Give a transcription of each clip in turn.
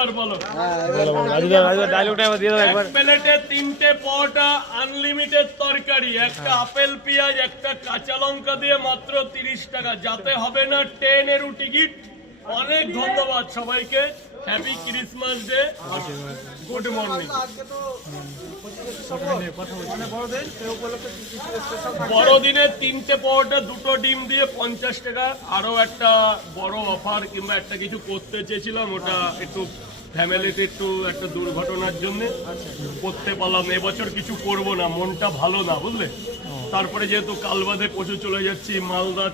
এবার বলো ডায়লগটা এবার দিয়ে দাও একবার। প্লেটে 3টে পরোটা, আনলিমিটেড তরকারি, একটা আপেল পেঁয়াজ, একটা কাঁচা লঙ্কা দিয়ে মাত্র 30 টাকা। যাতে হবে না 10 এর টিকিট। অনেক ধন্যবাদ সবাইকে। Happy Christmas day, good morning. বড়দিনে 3টে পরোটা 2টো ডিম দিয়ে 50 টাকা। আরো একটা বড় অফার কিংবা একটা কিছু করতে চেয়েছিলাম, ওটা একটু ফ্যামিলিতে একটু একটা দুর্ঘটনার জন্য করতে পারলাম না। এবছর কিছু করব না, মনটা ভালো না, বুঝলে। তারপরে যেহেতু কাল বাদে পশু চলে যাচ্ছি, মালদা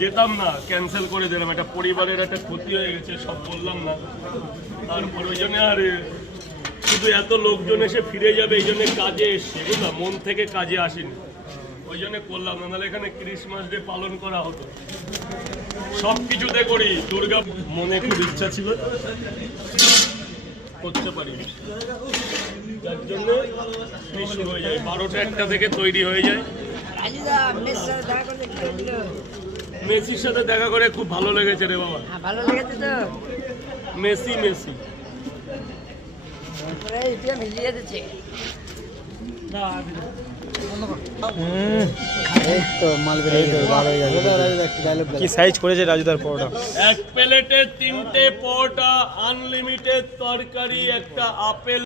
যেতাম না, ক্যান্সেল করে দিলাম। একটা পরিবারের একটা ক্ষতি হয়ে গেছে, সব বললাম না। তারপর ওই জন্য আর শুধু এত লোকজন এসে ফিরে যাবে এই জন্য কাজে এসছি, বুঝলাম, মন থেকে কাজে আসেনি, ওই জন্য করলাম না। নাহলে এখানে ক্রিসমাস ডে পালন করা হতো। সব কিছুতে করি, দুর্গা মনে খুব ইচ্ছা ছিল, করতে পারি, যার জন্য শুরু হয়ে যায় 12টা 1টা থেকে তৈরি হয়ে যায়। মেসির সাথে দেখা করে খুব ভালো লেগেছে রে বাবা। ভালো লেগেছে তো। মেসি মেসি মিলিয়ে দিচ্ছে। কি সাইজ করেছে রাজুদার পরোটা। এক প্লেটে 3টে পরোটা, আনলিমিটেড তরকারি, একটা আপেল